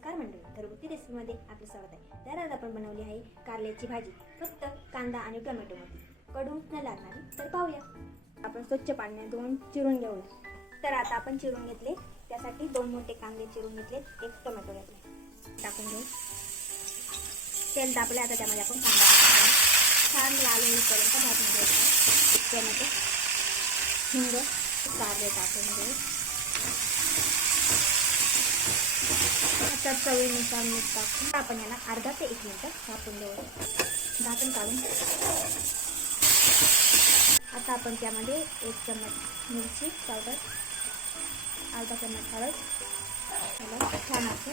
नमस्कार मंडळी, घरगुती रेसिपीमध्ये आपलं स्वागत आहे. तर आज आपण बनवली आहे कारल्याची भाजी, फक्त कांदा आणि टोमॅटोमध्ये. कडू न लागणारी. तर पाहूया. आपण स्वच्छ पाण्याने धुवून चिरून घेऊया. तर आता आपण चिरून घेतले. त्यासाठी 2 मोठे कांदे चिरून घेतले, 1 टोमॅटो घेतले. टाकून घेऊ. तेल तापले, आता त्यामध्ये आपण कांदा टाकूया. छान लाल होईपर्यंत भाजून घ्यायचा. टोमॅटो, हिंग, कारले टाकून घेऊ. आता चवीनुसार मीठ टाकून आपण याला अर्धा ते 1 मिनिट झाकून देऊ. झाकण काढून आता आपण त्यामध्ये 1 चम्मच मिरची पावडर, अर्धा चम्मच हळद, छान असं